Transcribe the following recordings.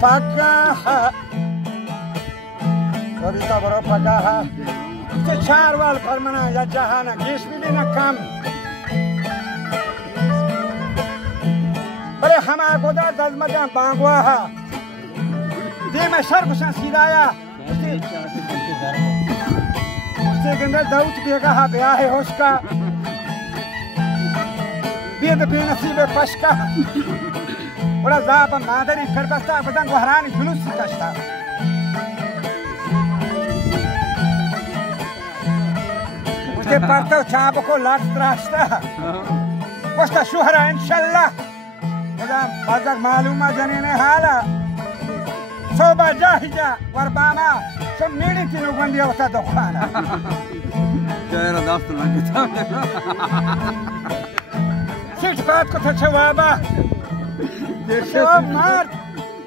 pagaha Kavita baro pagaha Te charwal farmana ya jahana gismidi na kam Bare hama goda dazmaja bangwaha De me shargusan sidaya Uste ganda daut begaha beahe hoshka Biyad benasibe pashka Ora zaba madari ferbasta badan gohrani julus kashta Uste parta chabo ko lat trashta Kosta shuhra inshallah Oda bazak maluma janine hala Soba jahija warbama Som nidi tinu gandi avta dokhana Jayra daftar langita Sit baat ko tha jawaba Jawab mar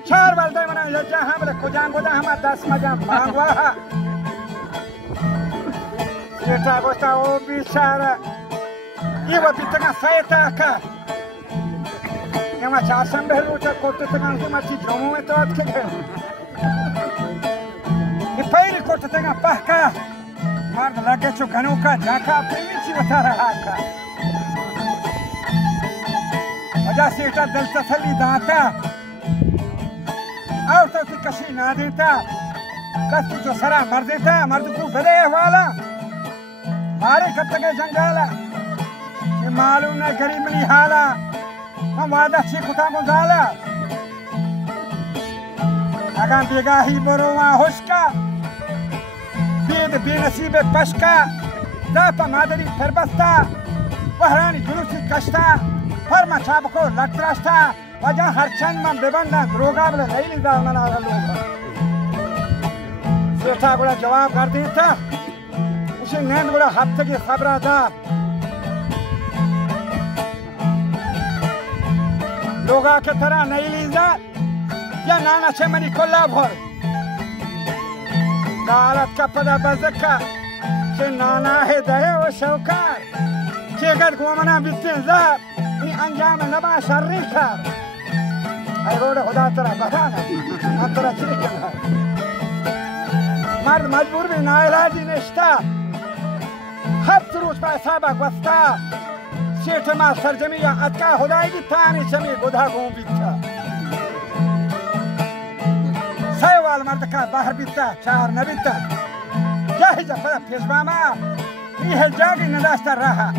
Char balda mana yaja hamle kojang goda hama 10 majam mangwa Sita gosta o bichara Iwa bitanga saeta ka Yama chasam behlu ta kotte tangan se machi jomu me to at ke Ipairi kotte tangan pahka Mard lage chu ganu ka jaka pemichi bata raha ka Aja sita dil tasalli data और तो किसी ना देता कस्ती जो सरा मर देता मर्द को बले वाला मारे कब तक जंगाला ये मालूम न गरीब नहीं हाला हम वादा ची कुता को जाला अगर बेगा ही बरोवा होशका बेद बेनसीबे पशका दापा मादरी फरबस्ता वहरानी जुलूसी कश्ता फरमा चाबको लटरास्ता वजह हर चंद में बेबंदा रोगा बले नहीं लिदा मना लोग सेठा बड़ा जवाब कर देता उसे नैन बड़ा हफ्ते की खबर था लोगा के तरह नहीं लिदा या नाना चमनी कोल्ला भर दालत का पदा बजका से नाना है दया वो शौकार चेगर गोमना बिस्ते जा ये अंजाम नबा शर्रिका I wrote a Hodatra Bahana, Antara Chicken. Mard Majburbi Nailadi Nesta Haptrus by Sabak Wasta Shetama Sarjamia Atka Hodai Tani Sami Godha Gombita Saiwal Mardaka Baharbita Char Nabita Jahija Pismama he had jogging in Rasta Raha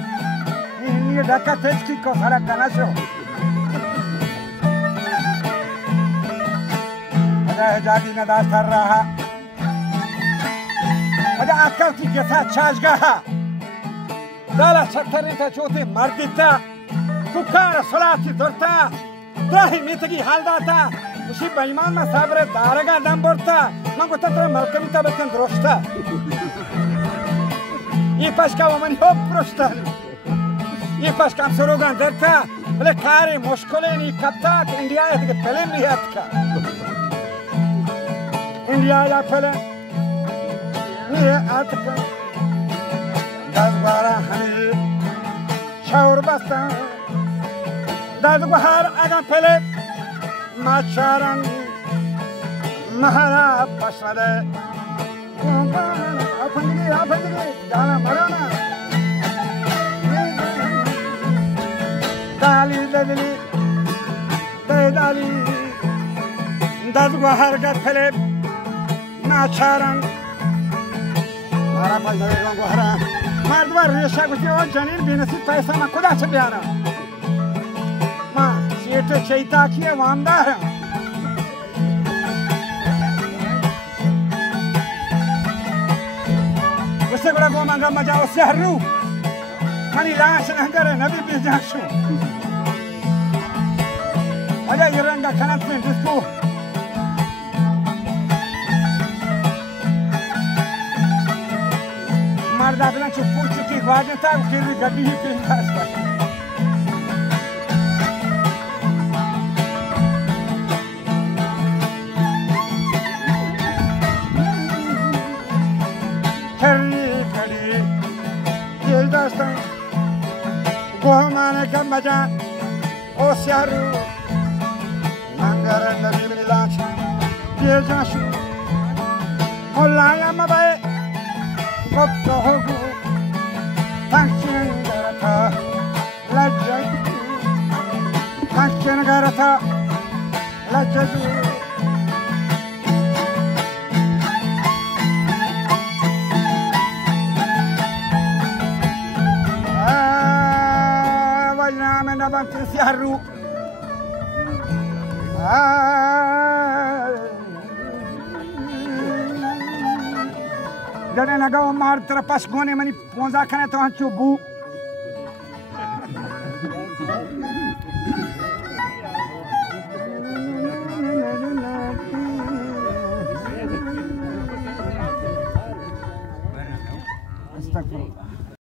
he near Dakateski Kosarakanasho जागी नदास कर रहा अजा अक्कल की कैसा charge गया दाला छत्तरी था चोटे मर्दिता कुकार सलाती दरता त्राही मितगी हाल दाता उसी बेईमान में साबरे दारगा दम बोलता मंगो तत्रे मलकमिता बतन द्रोष्टा ये पश्का वमन हो प्रोष्टा ये पश्का सरोगान दरता बोले कारी मुश्किलें नहीं कत्ता इंडिया है कि पहले भी है का India ya pele ni atka dazwara hani shaur basta dazwar aga pele macharan mahara pasade apandi jana marana dali dali dazwar ga pele Macharan Mara Paldaga Gohara Mardwar Resha Guti or Janin Binasi Paisa Makuda Chabiana Ma Siete Chaita Kia Wandara Usegura Gomanga Majao Sahru Hani Lash and Hungary Nabi Bizanshu Ada Yuranga Kanatman Disco Marda bilan çukur ki vaje ta kirli gadi hi pindas ka Kirli gadi ye dastan gohamane ka maja o syaru mangara nabi bilach Jejasu Olaya mabae Kopto hogu Tangshin garata Lajjaju Tangshin garata Lajjaju Wajna nabanti siharu Jadi naga mar terpas gone mani ponza kana to hanchu bu